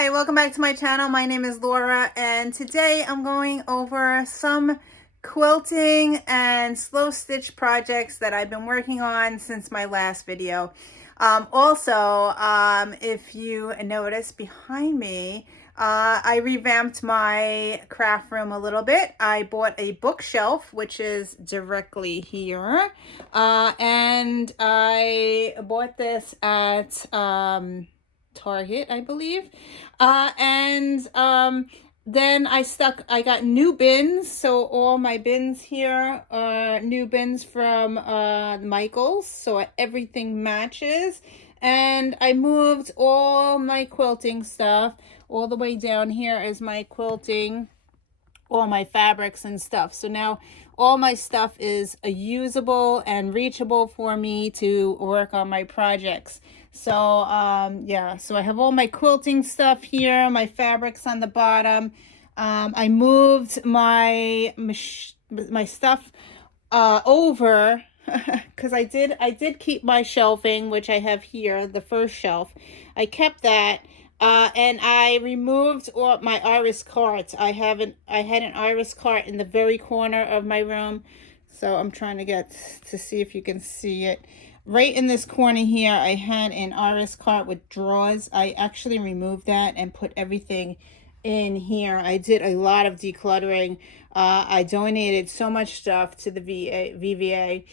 Hi, welcome back to my channel. My name is Laura, and today I'm going over some quilting and slow stitch projects that I've been working on since my last video. If you notice behind me, I revamped my craft room a little bit. I bought a bookshelf, which is directly here, and I bought this at Target, I believe. Then I got new bins. So all my bins here are new bins from Michael's. So everything matches. And I moved all my quilting stuff. All the way down here is my quilting, all my fabrics and stuff. So now all my stuff is usable and reachable for me to work on my projects. So yeah, so I have all my quilting stuff here, my fabrics on the bottom. I moved my stuff over because I did keep my shelving, which I have here, the first shelf. I kept that. And I removed all my iris cards. I had an iris card in the very corner of my room. So I'm trying to get to see if you can see it. Right in this corner here, I had an iris card with drawers. I actually removed that and put everything in here. I did a lot of decluttering. I donated so much stuff to the VVA.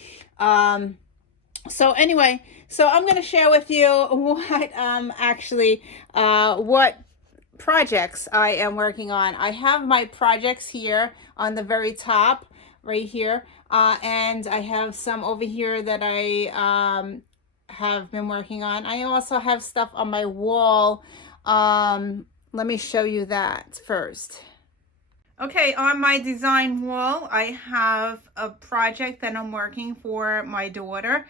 So anyway, so I'm going to share with you what projects I am working on. I have my projects here on the very top right here, and I have some over here that I have been working on. I also have stuff on my wall. Let me show you that first. Okay, on my design wall, I have a project that I'm working for my daughter.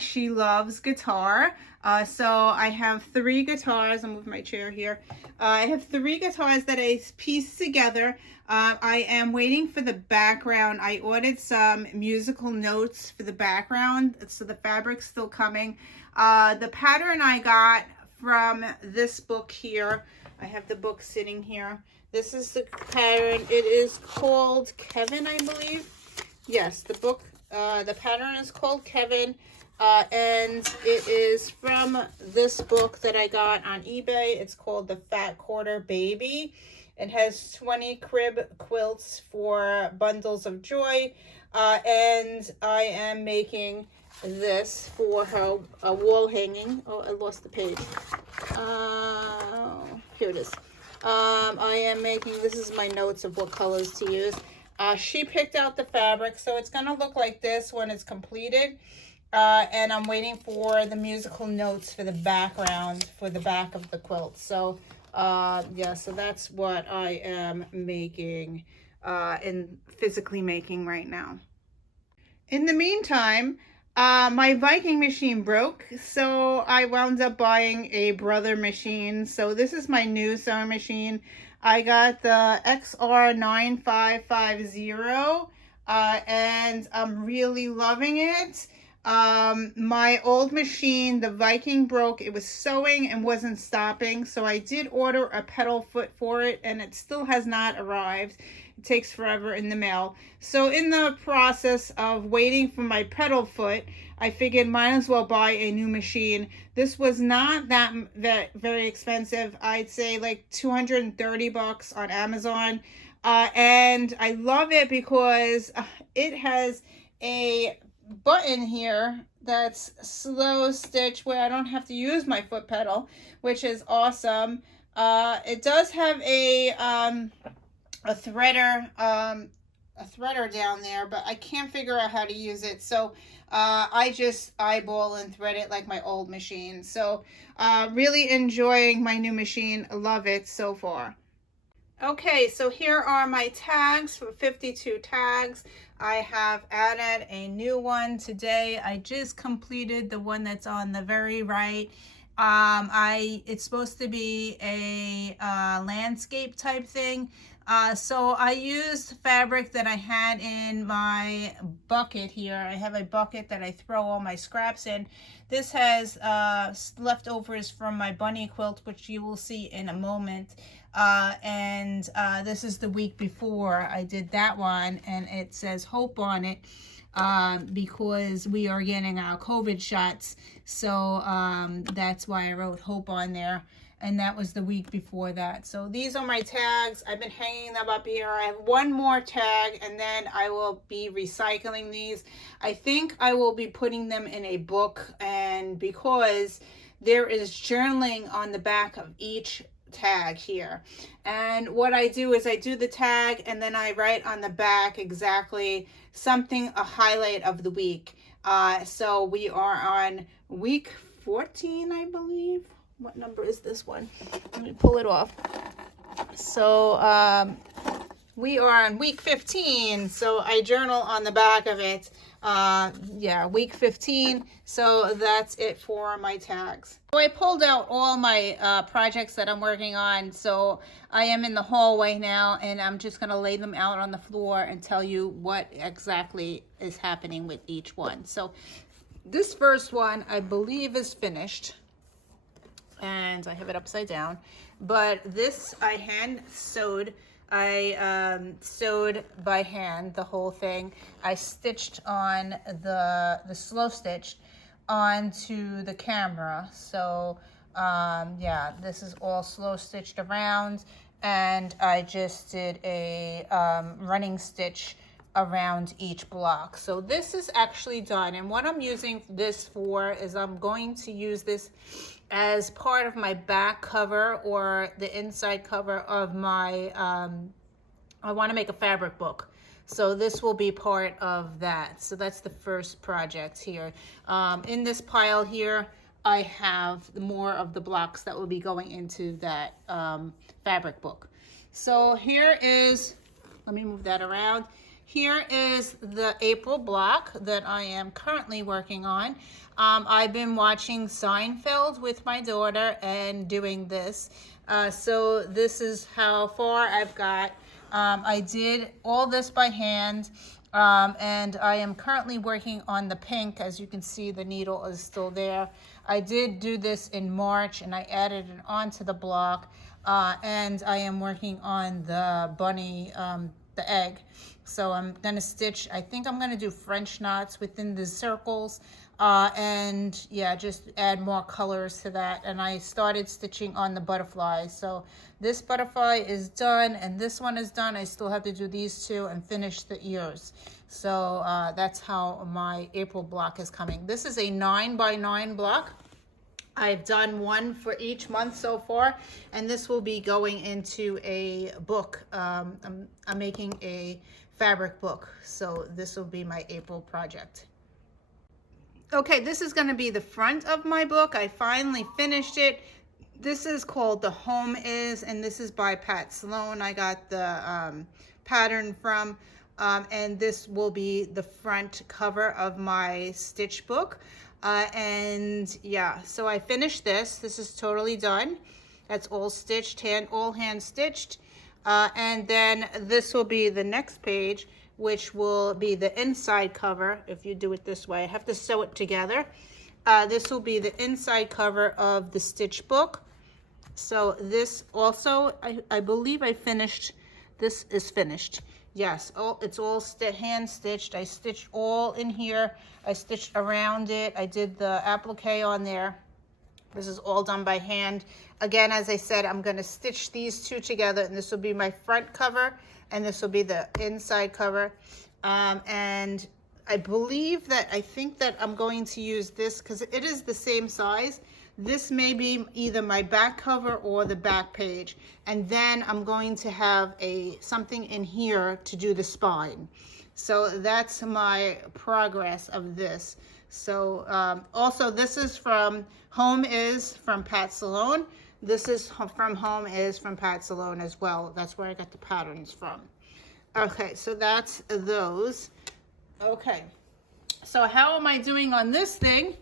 She loves guitar. So I have 3 guitars. I'll move my chair here. I have 3 guitars that I pieced together. I am waiting for the background. I ordered some musical notes for the background, so the fabric's still coming. The pattern I got from this book here. I have the book sitting here. This is the pattern. It is called Kevin, I believe. Yes, the book, the pattern is called Kevin. And it is from this book that I got on eBay. It's called the FatQuarter BAby. It has 20 crib quilts for bundles of joy. And I am making this for her wall hanging. Oh, I lost the page. Here it is. I am making, this is my notes of what colors to use. She picked out the fabric, so it's going to look like this when it's completed. And I'm waiting for the musical notes for the background, for the back of the quilt. So, yeah, so that's what I am making, and physically making right now. In the meantime, my Viking machine broke, so I wound up buying a Brother machine. So this is my new sewing machine. I got the XR9550, and I'm really loving it. My old machine, the Viking, broke. It was sewing and wasn't stopping, so I did order a pedal foot for it, and it still has not arrived. It takes forever in the mail. So in the process of waiting for my pedal foot, I figured might as well buy a new machine. This was not that very expensive. I'd say like 230 bucks on Amazon. And I love it because it has a button here that's slow stitch where I don't have to use my foot pedal, which is awesome. It does have a threader down there, but I can't figure out how to use it. So I just eyeball and thread it like my old machine. So really enjoying my new machine. Love it so far. Okay, so here are my tags for 52 tags. I have added a new one today. I just completed the one that's on the very right. It's supposed to be a landscape type thing. So I used fabric that I had in my bucket here. I have a bucket that I throw all my scraps in. This has leftovers from my bunny quilt, which you will see in a moment. This is the week before I did that one, and it says hope on it because we are getting our COVID shots. So that's why I wrote hope on there. And that was the week before that. So these are my tags. I've been hanging them up here. I have one more tag, and then I will be recycling these. I think I will be putting them in a book, and because there is journaling on the back of each tag here. And what I do is I do the tag, and then I write on the back exactly something, a highlight of the week. So we are on week 14, I believe. What number is this one? Let me pull it off. So we are on week 15. So I journal on the back of it. Yeah, week 15. So that's it for my tags. So I pulled out all my projects that I'm working on. So I am in the hallway now, and I'm just going to lay them out on the floor and tell you what exactly is happening with each one. So this first one, I believe, is finished. And I have it upside down, but this I hand sewed. I sewed by hand the whole thing. I stitched on the slow stitched onto the camera. So yeah, this is all slow stitched around, and I just did a running stitch around each block. So this is actually done, and what I'm using this for is I'm going to use this as part of my back cover or the inside cover of my, I want to make a fabric book. So this will be part of that. So that's the first project here. In this pile here, I have more of the blocks that will be going into that fabric book. So here is, let me move that around. Here is the April block that I am currently working on. I've been watching Seinfeld with my daughter and doing this. So this is how far I've got. I did all this by hand, and I am currently working on the pink. As you can see, the needle is still there. I did do this in March, and I added it onto the block, and I am working on the bunny, the egg. So I'm going to stitch, I think I'm going to do French knots within the circles, and yeah, just add more colors to that. And I started stitching on the butterflies. So this butterfly is done, and this one is done. I still have to do these two and finish the ears. So that's how my April block is coming. This is a 9x9 block. I've done one for each month so far, and this will be going into a book. I'm making a fabric book, so this will be my April project. Okay, this is going to be the front of my book. I finally finished it. This is called The Home Is, and this is by Pat Sloan. I got the pattern from, and this will be the front cover of my stitch book. And yeah, so I finished this. This is totally done. That's all stitched, all hand stitched. And then this will be the next page, which will be the inside cover. If you do it this way, I have to sew it together. This will be the inside cover of the stitch book. So this also, I believe I finished. This is finished. Yes, it's all hand stitched. I stitched all in here. I stitched around it. I did the applique on there. This is all done by hand. Again, as I said, I'm going to stitch these two together, and this will be my front cover, and this will be the inside cover. And I believe that, I think that I'm going to use this because it is the same size. This may be either my back cover or the back page. And then I'm going to have something in here to do the spine. So that's my progress of this. So also this is from Home Is from Pat Sloan. This is from Home Is from Pat Sloan as well. That's where I got the patterns from. Okay, so that's those. Okay, so how am I doing on this thing?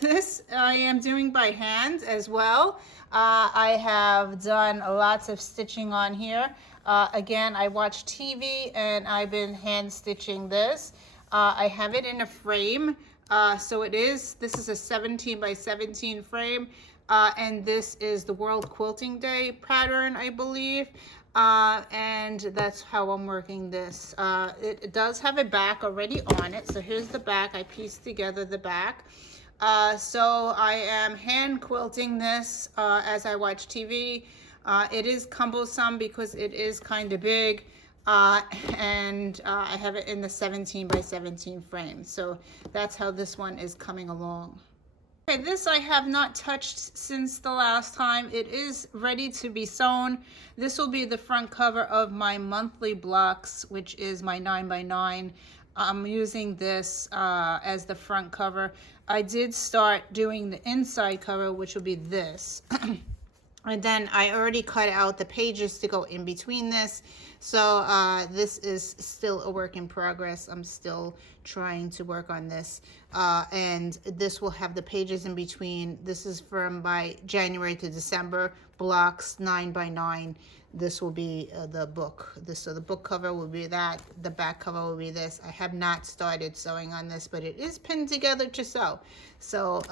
This I am doing by hand as well. I have done lots of stitching on here. Again, I watch TV and I've been hand stitching this. I have it in a frame. So this is a 17 by 17 frame. And this is the World Quilting Day pattern, I believe. And that's how I'm working this. It does have a back already on it. So here's the back. I pieced together the back. So I am hand quilting this as I watch TV. It is cumbersome because it is kind of big. And I have it in the 17 by 17 frame. So that's how this one is coming along. Okay, this I have not touched since the last time. It is ready to be sewn. This will be the front cover of my monthly blocks, which is my 9x9. I'm using this as the front cover. I did start doing the inside cover, which will be this. And then I already cut out the pages to go in between this. So this is still a work in progress. I'm still trying to work on this. And this will have the pages in between. This is from my January to December blocks, 9x9. This will be the book. So the book cover will be that. The back cover will be this. I have not started sewing on this, but it is pinned together to sew. So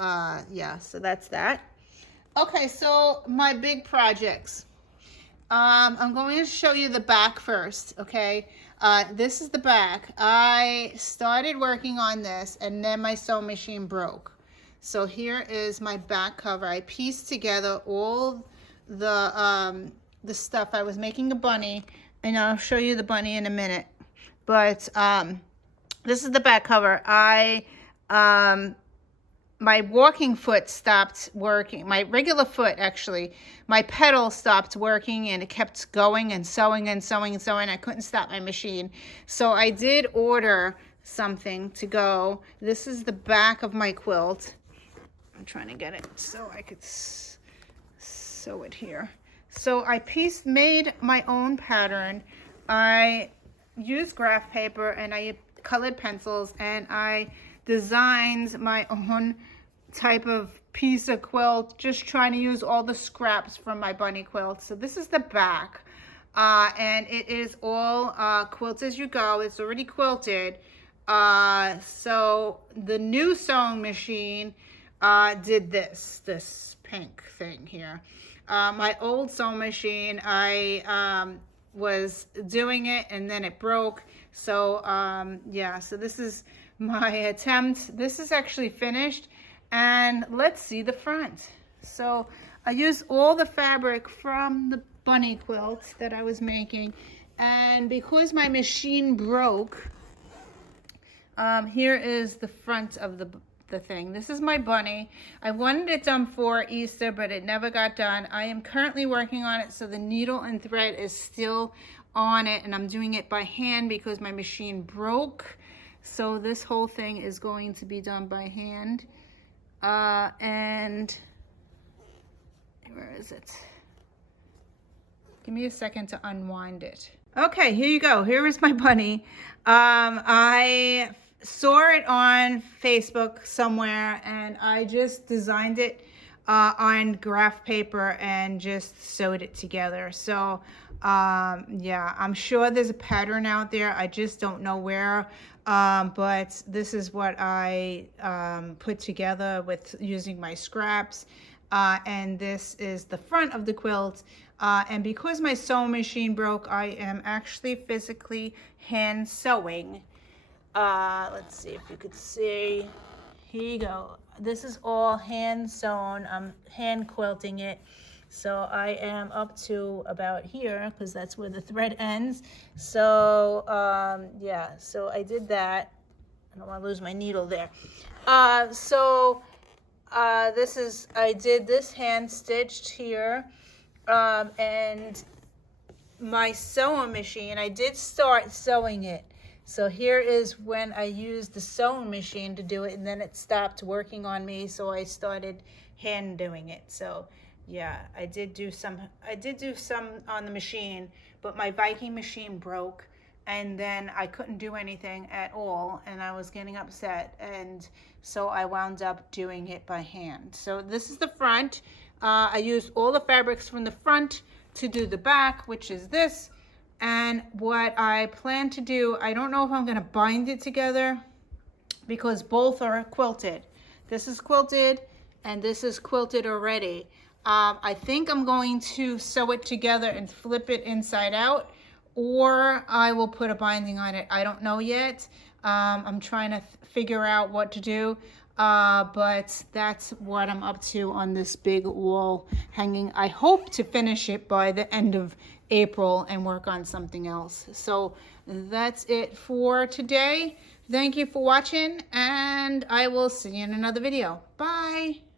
yeah, so that's that. Okay, so my big projects. I'm going to show you the back first, okay? This is the back. I started working on this and then my sewing machine broke. So here is my back cover. I pieced together all the stuff. I was making a bunny, and I'll show you the bunny in a minute. But this is the back cover. My walking foot stopped working. My regular foot, actually, my pedal stopped working, and it kept going and sewing and sewing and sewing. I couldn't stop my machine. So I did order something to go. This is the back of my quilt. I'm trying to get it so I could sew it here. So I made my own pattern. I used graph paper and I colored pencils, and I designed my own type of piece of quilt, just trying to use all the scraps from my bunny quilt. So this is the back, and it is all quilt as you go. It's already quilted. So the new sewing machine did this pink thing here. My old sewing machine, I was doing it and then it broke. So yeah, so this is my attempt. This is actually finished, and let's see the front. So I used all the fabric from the bunny quilt that I was making, and because my machine broke, here is the front of the thing. This is my bunny. I wanted it done for Easter, but it never got done. I am currently working on it, so the needle and thread is still on it, and I'm doing it by hand because my machine broke. So this whole thing is going to be done by hand. And where is it? Give me a second to unwind it. Okay, here you go. Here is my bunny. I saw it on Facebook somewhere, and I just designed it on graph paper and just sewed it together. So yeah, I'm sure there's a pattern out there. I just don't know where. But this is what I put together with using my scraps. And this is the front of the quilt. And because my sewing machine broke, I am actually physically hand sewing. Let's see if you could see. Here you go. This is all hand sewn. I'm hand quilting it. So I am up to about here because that's where the thread ends. So yeah, so I did that. I don't want to lose my needle there. I did this hand stitched here. And my sewing machine, I did start sewing it. So here is when I used the sewing machine to do it, and then it stopped working on me, so I started hand doing it. So yeah, I did do some on the machine, but my Viking machine broke, and then I couldn't do anything at all, and I was getting upset, and so I wound up doing it by hand. So this is the front. I used all the fabrics from the front to do the back, which is this. And what I plan to do, I don't know if I'm going to bind it together because both are quilted. This is quilted and this is quilted already. I think I'm going to sew it together and flip it inside out, or I will put a binding on it. I don't know yet. I'm trying to figure out what to do, but that's what I'm up to on this big wall hanging. I hope to finish it by the end of April and work on something else. So that's it for today. Thank you for watching, and I will see you in another video. Bye.